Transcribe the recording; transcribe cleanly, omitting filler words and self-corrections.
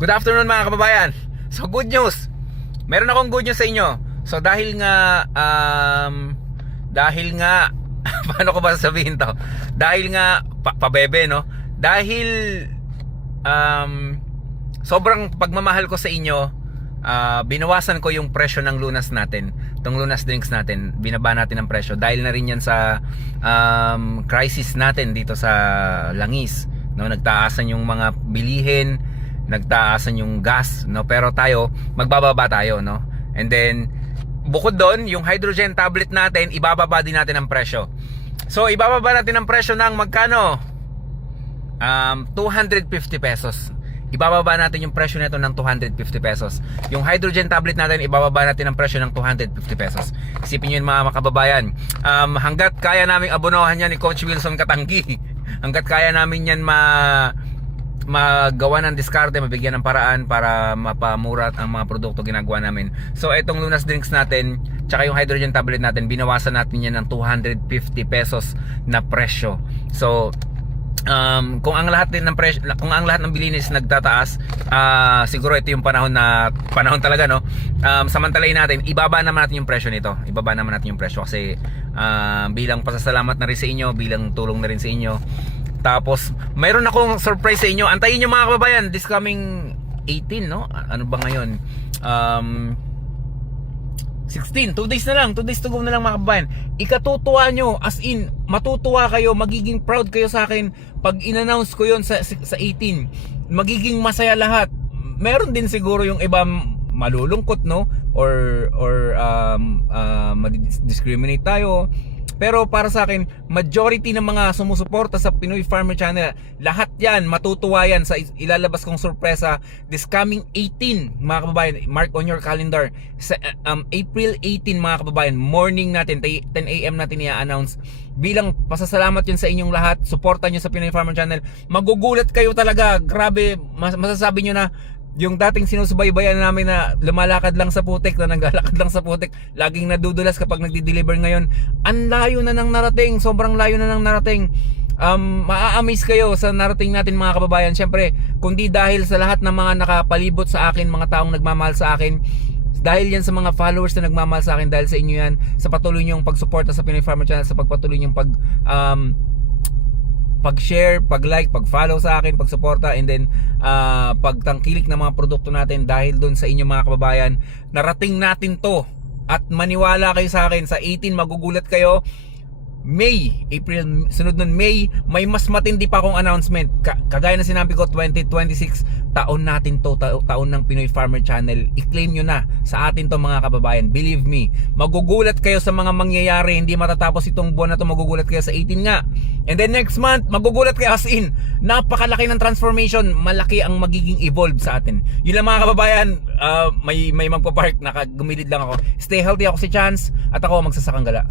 Good afternoon mga kababayan. So good news. Meron akong good news sa inyo. So dahil nga paano ko ba sasabihin to? Dahil nga pabebe no. Dahil sobrang pagmamahal ko sa inyo, binawasan ko yung presyo ng lunas natin. Tong lunas drinks natin, binaba natin ang presyo dahil na rin yan sa crisis natin dito sa langis, no? Nagtaasan yung mga bilihin, nagtaasan yung gas, no? Pero tayo, magbababa tayo, no? And then bukod doon, yung hydrogen tablet natin, ibababa din natin ang presyo. So ibababa natin ang presyo ng magkano? 250 pesos. Ibababa natin yung presyo nito ng 250 pesos. Yung hydrogen tablet natin, ibababa natin ang presyo ng 250 pesos. Isipin nyo yun mga makababayan. Hanggat kaya naming abonohan yan ni Coach Wilson Katanggi, hanggat kaya namin yan magawa ng diskarte, mabigyan ng paraan para mapamurat ang mga produkto ginagawa namin. So itong lunas drinks natin, tsaka yung hydrogen tablet natin, binawasan natin yan ng 250 pesos na presyo. So kung ang lahat din ng presyo, kung ang lahat ng bilinis nagtataas, siguro ito yung panahon talaga, no? Samantalahin natin, ibaba naman natin yung presyo nito. Ibaba naman natin yung presyo kasi bilang pasasalamat na rin sa inyo, bilang tulong na rin sa inyo. Tapos mayroon akong surprise sa inyo. Antayin nyo mga kababayan, this coming 18, no? Ano ba ngayon? 16, 2 days na lang, 2 days to go na lang mga kababayan. Ikatutuwa nyo, as in, matutuwa kayo, magiging proud kayo sa akin pag in-announce ko yon sa 18. Magiging masaya lahat. Meron din siguro yung iba malulungkot, no? Or discriminate tayo. Pero para sa akin, majority ng mga sumusuporta sa Pinoy Farmer Channel, lahat yan, matutuwa yan sa ilalabas kong sorpresa this coming 18, mga kababayan. Mark on your calendar. Sa April 18, mga kababayan, morning natin, 10 AM natin i-announce. Bilang pasasalamat yun sa inyong lahat, suporta nyo sa Pinoy Farmer Channel. Magugulat kayo talaga. Grabe, masasabi nyo na yung dating sinusubaybayan namin na lumalakad lang sa putik, na naglalakad lang sa putik, laging nadudulas kapag nagdi-deliver ngayon, ang layo na nang narating, sobrang layo na nang narating. Maa-amaze kayo sa narating natin mga kababayan. Syempre, kundi dahil sa lahat ng mga nakapalibot sa akin, mga taong nagmamahal sa akin, dahil yan sa mga followers na nagmamahal sa akin, dahil sa inyo yan, sa patuloy nyong pagsuporta sa Pinoy Farmer Channel, sa pagpatuloy nyong pag-share, pag-like, pag-follow sa akin, pag-suporta, and then pagtangkilik ng mga produkto natin. Dahil doon sa inyo mga kababayan, narating natin to. At maniwala kayo sa akin, sa 18 magugulat kayo. April, sunod nun May, may mas matindi pa akong announcement. Kagaya na sinabi ko, 2026 taon natin to, taon ng Pinoy Farmer Channel. I-claim nyo na sa atin to mga kababayan. Believe me, magugulat kayo sa mga mangyayari. Hindi matatapos itong buwan na to, magugulat kayo sa 18 nga. And then next month, magugulat kayo, as in, napakalaki ng transformation. Malaki ang magiging evolve sa atin. Yun lang mga kababayan. May magpapark, nakagumilid lang ako. Stay healthy, ako si Chance, at ako magsasakang gala.